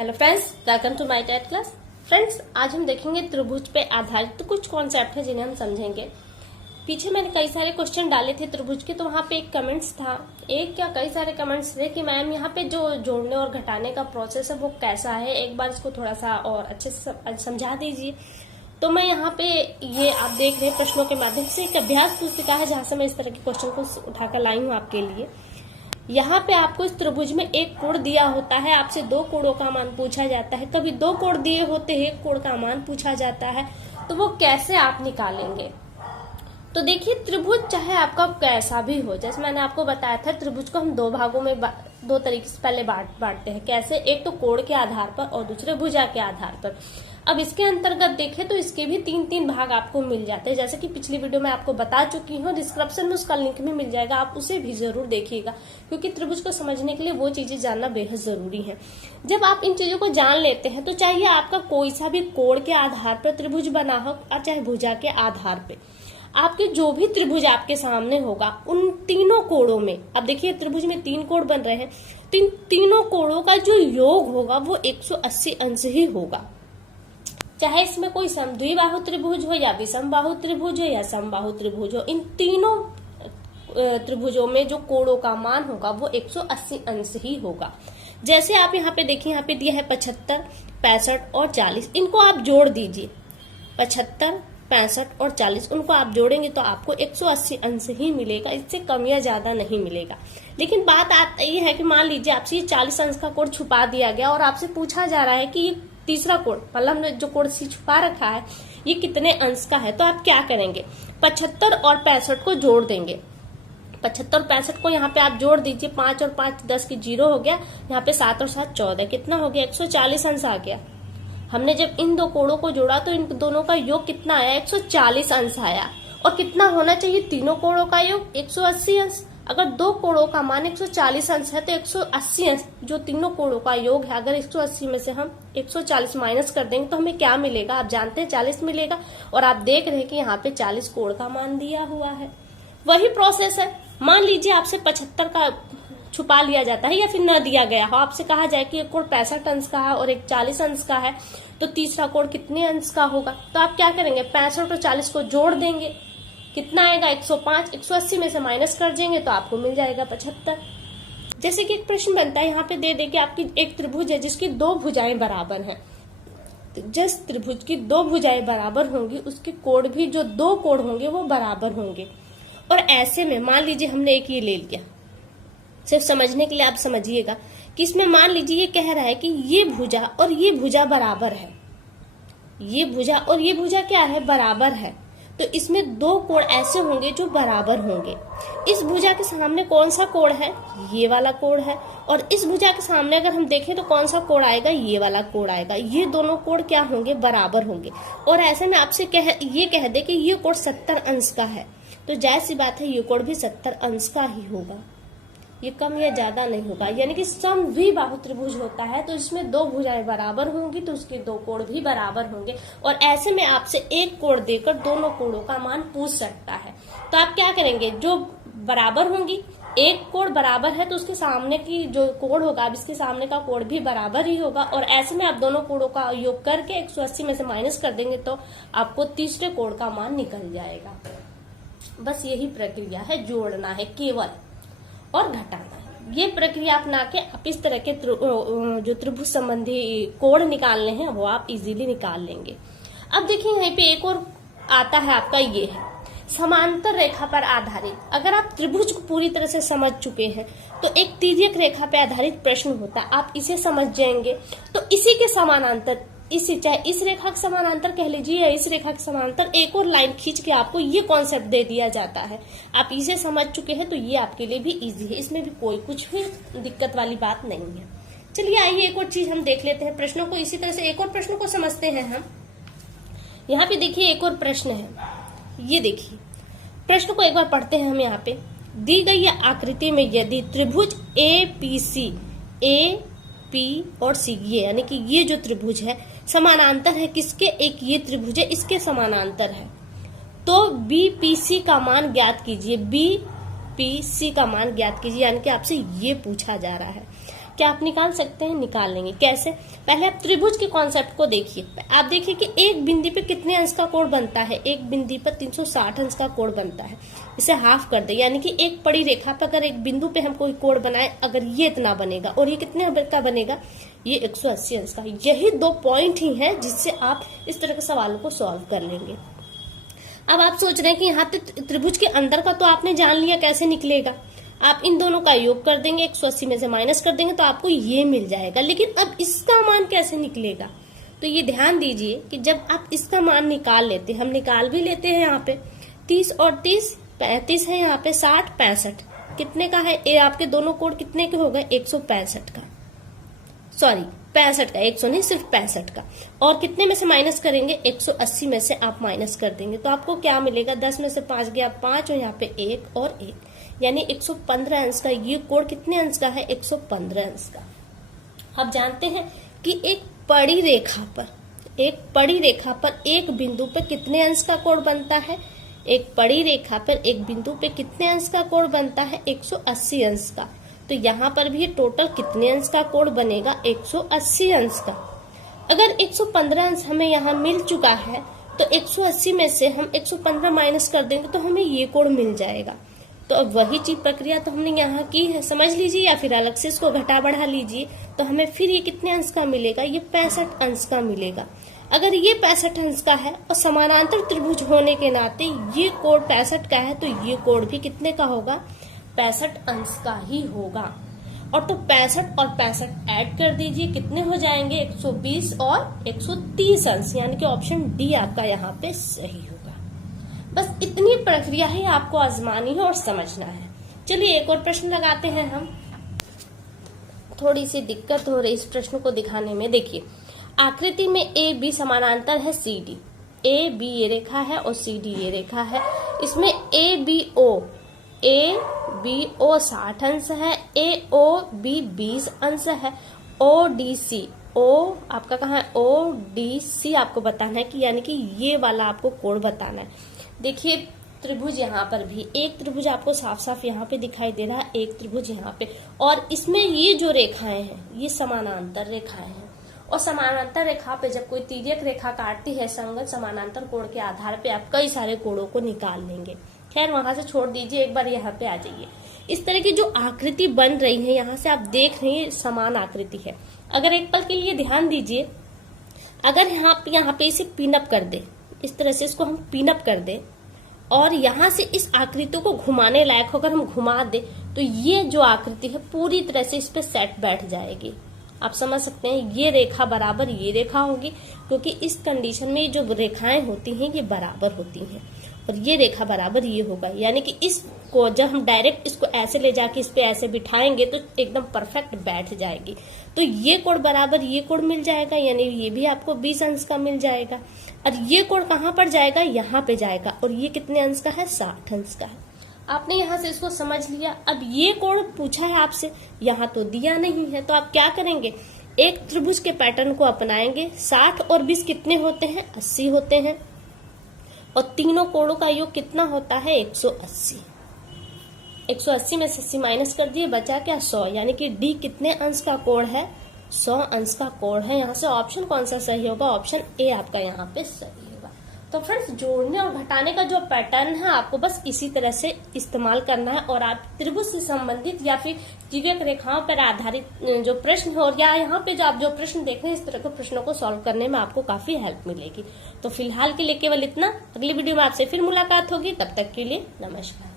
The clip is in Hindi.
Hello friends, welcome to my TET class. Friends, आज हम देखेंगे त्रिभुज पे आधारित कुछ कॉन्सेप्ट है जिन्हें हम समझेंगे। पीछे मैंने कई सारे क्वेश्चन डाले थे त्रिभुज के, तो वहां पे एक कमेंट्स था, एक क्या कई सारे कमेंट्स थे कि मैम यहाँ पे जो जोड़ने और घटाने का प्रोसेस है वो कैसा है, एक बार इसको थोड़ा सा और अच्छे से समझा दीजिए। तो मैं यहाँ पे ये आप देख रहे हैं प्रश्नों के माध्यम से एक अभ्यास पुस्तिका है जहां से मैं इस तरह के क्वेश्चन को उठाकर लाई हूँ आपके लिए। यहाँ पे आपको इस त्रिभुज में एक कोण दिया होता है, आपसे दो कोणों का मान पूछा जाता है। कभी दो कोण दिए होते हैं, एक कोण का मान पूछा जाता है, तो वो कैसे आप निकालेंगे। तो देखिए, त्रिभुज चाहे आपका कैसा भी हो, जैसे मैंने आपको बताया था त्रिभुज को हम दो भागों में दो तरीके से पहले बांटते हैं। कैसे? एक तो कोण के आधार पर और दूसरे भुजा के आधार पर। अब इसके अंतर्गत देखें तो इसके भी तीन तीन भाग आपको मिल जाते हैं, जैसे कि पिछली वीडियो में आपको बता चुकी हूँ। डिस्क्रिप्शन में उसका लिंक भी मिल जाएगा, आप उसे भी जरूर देखिएगा, क्योंकि त्रिभुज को समझने के लिए वो चीजें जानना बेहद जरूरी है। जब आप इन चीजों को जान लेते हैं तो चाहिए आपका कोई सा भी कोण के आधार पर त्रिभुज बना हो और चाहे भुजा के आधार पर, आपके जो भी त्रिभुज आपके सामने होगा उन तीनों कोणों में, अब देखिए त्रिभुज में तीन कोण बन रहे हैं, तो इन तीनों कोणों का जो योग होगा वो 180 अंश ही होगा। चाहे इसमें कोई समद्विबाहु त्रिभुज हो या विषमबाहु त्रिभुज हो या समबाहु त्रिभुज हो, इन तीनों त्रिभुजों में जो कोणों का मान होगा वो 180 अंश ही होगा। जैसे आप यहाँ पे देखिए, यहाँ पे दिया है 75, 65 और 40, इनको आप जोड़ दीजिए। 75, 65 और 40, उनको आप जोड़ेंगे तो आपको 180 अंश ही मिलेगा, इससे कम या ज्यादा नहीं मिलेगा। लेकिन बात ये है कि मान लीजिए आपसे ये 40 अंश का कोण छुपा दिया गया और आपसे पूछा जा रहा है कि ये तीसरा कोण, मतलब हमने जो कोण सी छुपा रखा है ये कितने अंश का है। तो आप क्या करेंगे, 75 और 65 को जोड़ देंगे। 75 और 65 को यहाँ पे आप जोड़ दीजिए, 5 और 5 10 की 0 हो गया, यहाँ पे 7 और 7 14, कितना हो गया, 140 अंश आ गया। हमने जब इन दो कोणों को जोड़ा तो इन दोनों का योग कितना आया, 140 अंश आया। और कितना होना चाहिए तीनों कोणों का योग, 180 अंश। अगर दो कोणों का मान 140 अंश है तो 180 अंश जो तीनों कोणों का योग है, अगर 180 में से हम 140 माइनस कर देंगे तो हमें क्या मिलेगा, आप जानते हैं 40 मिलेगा। और आप देख रहे हैं कि यहाँ पे 40 कोण का मान दिया हुआ है। वही प्रोसेस है, मान लीजिए आपसे 75 का छुपा लिया जाता है या फिर न दिया गया हो, आपसे कहा जाए कि एक कोण 65 अंश का है और एक 40 अंश का है, तो तीसरा कोण कितने अंश का होगा। तो आप क्या करेंगे, 65 और 40 को जोड़ देंगे, कितना आएगा 105, 180 में से माइनस कर देंगे तो आपको मिल जाएगा 75। जैसे कि एक प्रश्न बनता है यहाँ पे दे कि आपकी एक त्रिभुज है जिसकी दो भुजाएं बराबर हैं। तो जिस त्रिभुज की दो भुजाएं बराबर होंगी उसके कोण भी, जो दो कोण होंगे वो बराबर होंगे। और ऐसे में मान लीजिए हमने एक ये ले लिया, सिर्फ समझने के लिए आप समझिएगा कि इसमें मान लीजिए ये कह रहा है कि ये भुजा और ये भुजा बराबर है, ये भुजा और ये भुजा क्या है, बराबर है। तो इसमें दो कोण ऐसे होंगे जो बराबर होंगे। इस भुजा के सामने कौन सा कोण है, ये वाला कोण है। और इस भुजा के सामने अगर हम देखें तो कौन सा कोण आएगा, ये वाला कोण आएगा। ये दोनों कोण क्या होंगे, बराबर होंगे। और ऐसे में आपसे ये कह दे कि ये कोण 70 अंश का है, तो जाहिर सी बात है ये कोण भी 70 अंश का ही होगा, ये कम या ज्यादा नहीं होगा। यानी कि समद्विबाहु त्रिभुज होता है तो इसमें दो भुजाएं बराबर होंगी तो उसके दो कोण भी बराबर होंगे। और ऐसे में आपसे एक कोण देकर दोनों कोणों का मान पूछ सकता है। तो आप क्या करेंगे, जो बराबर होंगी, एक कोण बराबर है तो उसके सामने की जो कोण होगा, अब इसके सामने का कोण भी बराबर ही होगा। और ऐसे में आप दोनों कोणों का योग करके 180 में से माइनस कर देंगे तो आपको तीसरे कोण का मान निकल जाएगा। बस यही प्रक्रिया है, जोड़ना है केवल और घटाना है। ये प्रक्रिया अपना के आप इस तरह के जो त्रिभुज संबंधी कोण निकालने हैं वो आप इजीली निकाल लेंगे। अब देखिए यहाँ पे एक और आता है आपका, ये है समांतर रेखा पर आधारित। अगर आप त्रिभुज को पूरी तरह से समझ चुके हैं तो एक तिर्यक रेखा पर आधारित प्रश्न होता है, आप इसे समझ जाएंगे तो इसी के समानांतर, इसी चाहे इस रेखा के समानांतर कह लीजिए या इस रेखा के समानांतर एक और लाइन खींच के आपको ये कॉन्सेप्ट दे दिया जाता है। आप इसे समझ चुके हैं तो ये आपके लिए भी इजी है, इसमें भी कोई कुछ भी दिक्कत वाली बात नहीं है। चलिए आइए एक और चीज हम देख लेते हैं, प्रश्नों को इसी तरह से एक और प्रश्न को समझते हैं हम। यहाँ पे देखिए एक और प्रश्न है, ये देखिए प्रश्न को एक बार पढ़ते हैं हम। यहाँ पे दी गई आकृति में यदि त्रिभुज APC, A, P और C, ये यानी कि ये जो त्रिभुज है समानांतर है किसके, एक ये त्रिभुज है इसके समानांतर है, तो BPC का मान ज्ञात कीजिए। BPC का मान ज्ञात कीजिए, यानी कि आपसे ये पूछा जा रहा है क्या आप निकाल सकते हैं? निकाल लेंगे। कैसे? पहले आप त्रिभुज के कॉन्सेप्ट को देखिए। आप देखिए कि एक बिंदु पे कितने अंश का कोण बनता है। एक बिंदु पर 360 अंश का कोण बनता है। इसे हाफ कर दे, यानी कि एक पड़ी रेखा पर अगर एक बिंदु पे हम कोई कोण बनाए, अगर ये इतना बनेगा और ये कितने का बनेगा, ये 180 अंश का। यही 2 पॉइंट ही है जिससे आप इस तरह के सवालों को सॉल्व कर लेंगे। अब आप सोच रहे हैं कि यहाँ पे त्रिभुज के अंदर का तो आपने जान लिया कैसे निकलेगा। आप इन दोनों का योग कर देंगे, 180 में से माइनस कर देंगे तो आपको ये मिल जाएगा। लेकिन अब इसका मान कैसे निकलेगा? तो ये ध्यान दीजिए कि जब आप इसका मान निकाल लेते, हम निकाल भी लेते हैं यहाँ पे 30 और 30 35 है, यहाँ पे 60 65 कितने का है? ये आपके दोनों कोण कितने के हो गए? 165 का, सॉरी 65 का, 100 नहीं सिर्फ 65 का। और कितने में से माइनस करेंगे? 180 में से आप माइनस कर देंगे तो आपको क्या मिलेगा? 10 में से 5 गया 5 और यहाँ पे 1 और 1, यानी 115 अंश का। ये कोण कितने अंश का है? 115 अंश का। आप जानते हैं कि एक पड़ी रेखा पर एक बिंदु पर कितने अंश का कोण बनता है? एक पड़ी रेखा पर एक बिंदु पे कितने अंश का कोण बनता है? 180 अंश का। तो यहाँ पर भी टोटल कितने अंश का कोण बनेगा? 180 अंश का। अगर 115 अंश हमें यहाँ मिल चुका है तो 180 में से हम 115 माइनस कर देंगे तो हमें ये कोण मिल जाएगा। तो अब वही चीज प्रक्रिया तो हमने यहाँ की है, समझ लीजिए, या फिर अलग से इसको घटा बढ़ा लीजिए तो हमें फिर ये कितने अंश का मिलेगा? ये 65 अंश का मिलेगा। अगर ये 65 अंश का है और समानांतर त्रिभुज होने के नाते ये कोण 65 का है तो ये कोण भी कितने का होगा? 65 अंश का ही होगा। और तो 65 और 65 ऐड कर दीजिए, कितने हो जाएंगे? 120 और 130 अंश, यानी कि ऑप्शन डी आपका यहाँ पे सही होगा। बस इतनी प्रक्रिया ही आपको आजमानी है और समझना है। चलिए एक और प्रश्न लगाते हैं हम। थोड़ी सी दिक्कत हो रही इस प्रश्न को दिखाने में। देखिए आकृति में ए बी समानांतर है सी डी। ए बी ये रेखा है और सी डी ये रेखा है। इसमें ए बी ओ 60 अंश है, ए ओ बी 20 अंश है, ओ डी सी, ओ आपका कहाँ है? ओ डी सी आपको बताना है कि यानी कि ये वाला आपको कोण बताना है। देखिए त्रिभुज यहाँ पर भी एक त्रिभुज आपको साफ साफ यहाँ पे दिखाई दे रहा है, एक त्रिभुज यहाँ पे, और इसमें ये जो रेखाएं हैं ये समानांतर रेखाएं हैं। और समानांतर रेखा पे जब कोई तिर्यक रेखा काटती है संगत समानांतर कोण के आधार पे आप कई सारे कोणों को निकाल लेंगे। खैर वहां से छोड़ दीजिए, एक बार यहाँ पे आ जाइए। इस तरह की जो आकृति बन रही है यहाँ से आप देख रहे हैं समान आकृति है। अगर एक पल के लिए ध्यान दीजिए, अगर यहाँ पे इसे पिनअप कर दे, इस तरह से इसको हम पिनअप कर दे और यहाँ से इस आकृति को घुमाने लायक होकर हम घुमा दे तो ये जो आकृति है पूरी तरह से इस पे सेट बैठ जाएगी। आप समझ सकते हैं ये रेखा बराबर ये रेखा होगी, क्योंकि इस कंडीशन में जो रेखाएं होती हैं ये बराबर होती हैं और ये रेखा बराबर ये होगा। यानी कि इसको जब हम डायरेक्ट इसको ऐसे ले जाके इस पे ऐसे बिठाएंगे तो एकदम परफेक्ट बैठ जाएगी। तो ये कोण बराबर ये कोण मिल जाएगा, यानी ये भी आपको 20 अंश का मिल जाएगा। और ये कोण कहाँ पर जाएगा? यहाँ पे जाएगा। और ये कितने अंश का है? 60 अंश का है। आपने यहाँ से इसको समझ लिया। अब ये कोण पूछा है आपसे, यहाँ तो दिया नहीं है, तो आप क्या करेंगे? एक त्रिभुज के पैटर्न को अपनाएंगे। 60 और 20 कितने होते हैं? 80 होते हैं। और तीनों कोणों का योग कितना होता है? 180। 180 में से 80 माइनस कर दिए, बचा क्या? 100, यानी कि डी कितने अंश का कोण है? 100 अंश का कोण है। यहाँ से ऑप्शन कौन सा सही होगा? ऑप्शन ए आपका यहाँ पे सही होगा। तो फ्रेंड्स जोड़ने और घटाने का जो पैटर्न है आपको बस इसी तरह से इस्तेमाल करना है और आप त्रिभुज से संबंधित या फिर तिर्यक रेखाओं पर आधारित जो प्रश्न हो या यहाँ पे जो आप जो प्रश्न देख रहे हैं इस तरह के प्रश्नों को सॉल्व करने में आपको काफी हेल्प मिलेगी। तो फिलहाल के लिए केवल इतना। अगली वीडियो में आपसे फिर मुलाकात होगी, तब तक के लिए नमस्कार।